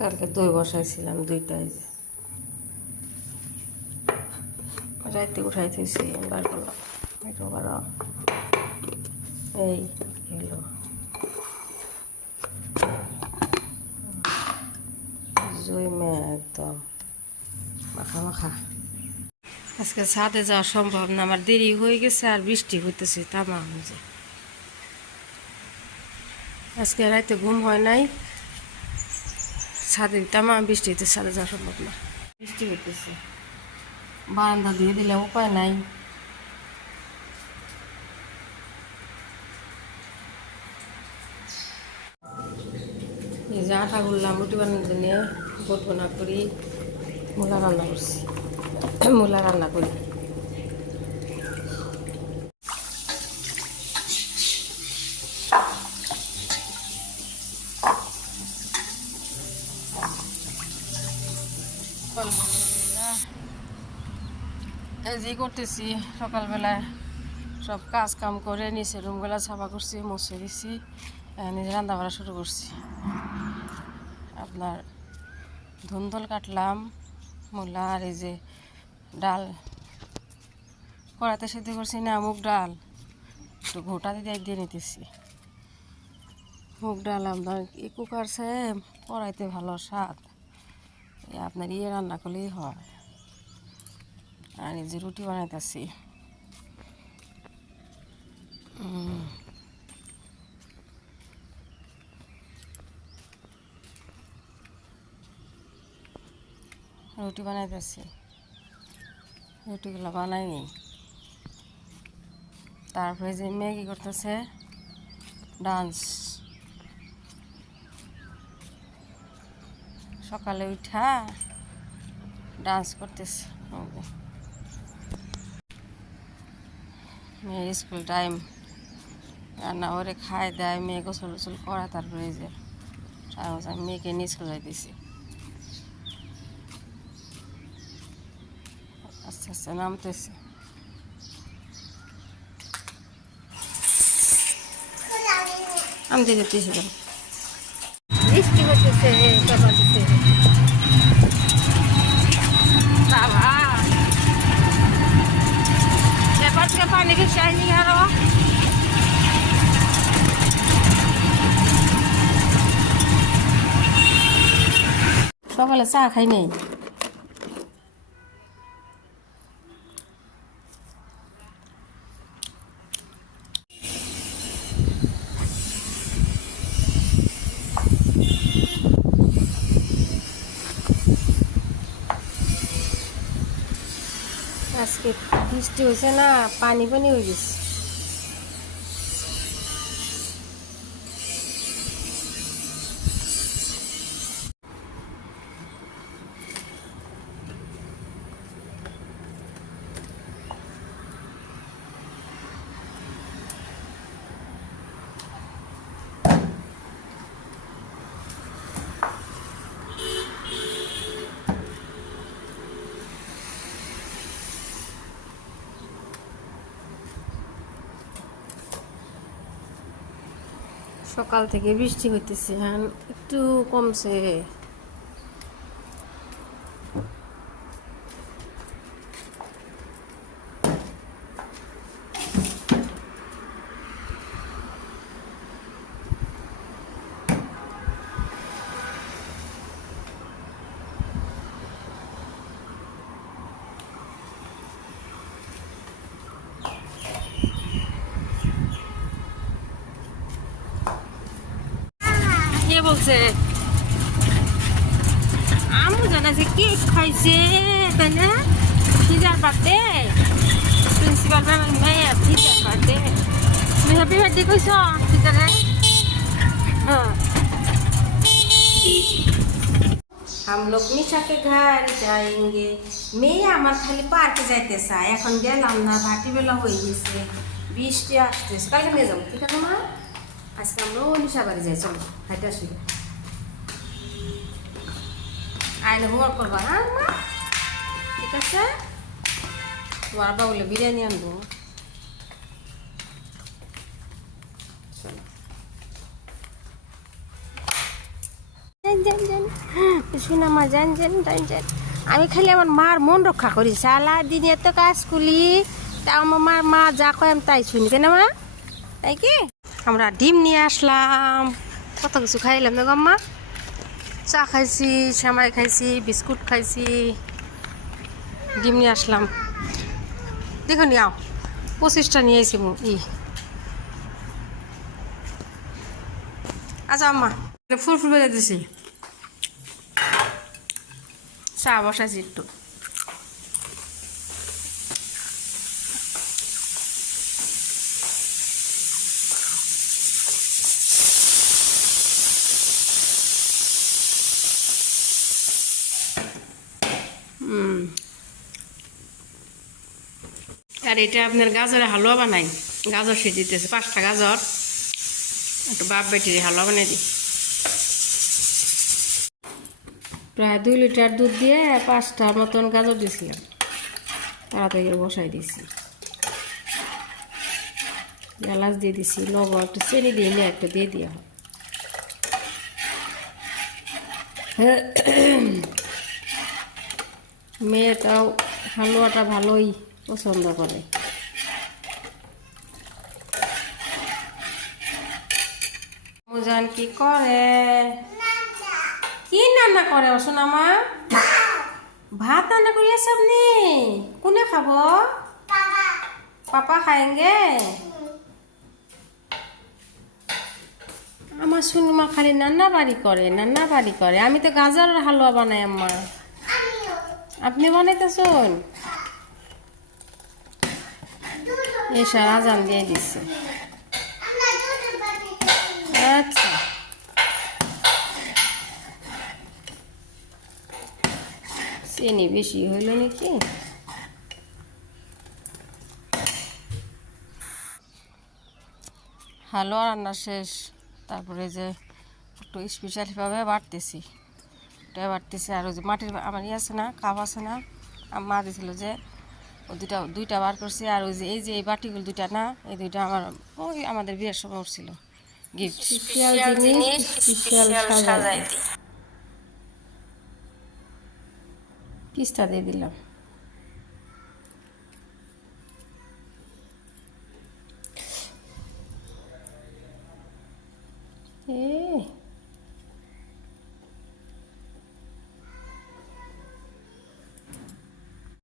কালকে দই বসাইছিলাম দুইটাই, রাইতে উঠাই থইছি বার করলাম একটু বারো। এই হলো জইমে একদম মাখা মাখা। আজকে ছাদে যাওয়া সম্ভব না, আমার দেরি হয়ে গেছে আর বৃষ্টি হইতেছে তামাম। যে আজকে রাইতে ঘুম হয় নাই, ছাদে তামাম বৃষ্টি হইতে ছাদে যাওয়া সম্ভব না। বৃষ্টি হইতেছে, বারান্দা দিয়ে দিলে উপায় নাই। এই যে আটা গুললাম রুটি বানানোর জন্য, বোট বানা করি, মূলা রান্না করছি, মূলা রান্না করি। এই যে করতেছি সকালবেলায় সব কাজ কাম করে নিচে রুমগুলা সাফা করছি, মুছে দিছি, নিজে রান্না বাড়া শুরু করছি। আপনার ধুন্দল কাটলাম, মূলা, আর এই যে ডাল কড়াতে সিদ্ধ করছি না, মুগ ডাল একটু ঘোটা দিয়ে নিতেছি। মুগ ডাল আপনার কুকার সে কড়াইতে ভালো স্বাদ, আপনার রান্না করলেই হয়। আর এই যে রুটি বানাইতেছি, রুটি বানাইতেছি, রুটিগুলো বানাই নি। তারপরে যে ম্যাগি করতেছে ডান্স, সকালে উঠা ডান্স করতেছে। মেয়ের স্কুল টাইম, রান্না করে খায় দেয়, মেয়ে গোসল গোসল করা, তারপরে যে মেয়েকে নিয়ে স্কুল যাইতেছি। আস্তে আস্তে নামতেছে। আমি দিয়ে যেতেছি, বৃষ্টি হচ্ছে এবার থেকে পানি বেশি আইনি আরো। সকালে চা খাই নেই, আজকে বৃষ্টি হয়েছে না, পানি পানি হয়ে গেছে। সকাল থেকে বৃষ্টি হইতেছে, হ্যাঁ একটু কমছে। কে বলছে? আমু জানা যে কেক খাইছে, তাই না? টিচার বার্থডে, প্রিন্সিপাল ম্যামের মেয়ে টিচার বার্থডে। তুমি হ্যাপি বার্থডে কইছ টিচারে? হ্যাঁ। हम लोग निशा के घर जाएंगे। মেয়ে আমার খালি পার্কে যাইতে চায়, এখন গেলাম না, ভাটি বেলা হয়ে গেছে, বৃষ্টি আসতেছে, কালকে নিয়ে যাবো, ঠিক আছে মা? আজকে আমরা নিশা বাড়ি যাই, চলো হাইটে আসি, আইলে হোমওয়ার্ক করবা, হ্যাঁ মা? ঠিক আছে, তোমার আব্বা বলে বিরিয়ানি আনবো, চলো। যান শোনা মা যান যান যান যান। আমি খালি আমার মার মন রক্ষা করি, সালা দিন এত কাজ করি, তা আমার মার মা যা কয় আমি তাই শুনি, কেন মা? তাই কি আমরা ডিম নিয়ে আসলাম, কত কিছু খাইলাম না আম্মা। চা খাইছি, সেমাই খাইছি, বিস্কুট খাইছি, ডিম নিয়ে আসলাম। দেখো নি আও 25টা নিয়ে আইছি আচ্ছা আম্মা ফুল বেড়ে দিছি, চা বসাইছি একটু। আর এটা আপনার গাজরের হালুয়া বানাই, গাজর সিজিতেছে 5টা গাজর, একটু বাপ বেটির হালুয়া বানাই দিই। প্রায় 2 লিটার দুধ দিয়ে 5টার মতন গাজর দিয়েছিলাম, তাড়াতাড়ি বসাই দিয়েছি। এলাচ দিয়ে দিছি, লবণ একটু চিনি দিয়ে নিয়ে একটু দিয়ে দেওয়া হয়। মেয়েটাও হালুয়াটা ভালোই পছন্দ করে। মুজান কি করে, কি রান্না করে শোনা মা? ভাত রান্না করিয়েছে আপনি? কোনে খাবো? পাপা খাएंगे? আমার সুনিমা খালি নান্না বাড়ি করে, আমি তো গাজরের হালুয়া বানাই আম্মা। আপনি বানাইতেছেন? এসা আজান দিয়ে দিচ্ছে। আচ্ছা চিনি বেশি হইল নাকি? হালুয়া রান্না শেষ, তারপরে যে একটু স্পেশালিভাবে বাড়তেছি, ওটাই বাড়তেছি। আর ওই যে মাটির আমার ইয়ে আছে না, কাপ আছে না, মা দিয়েছিল যে ও দুইটা বার করছি। আর ওই যে এই বাটিগুলো 2টা না, এই 2টা আমার ওই আমাদের বিয়ের সময় উঠছিল গিফট, স্পেশাল জিনিস স্পেশাল সাজাই দিই। পিস্তা দিয়ে দিলাম। এ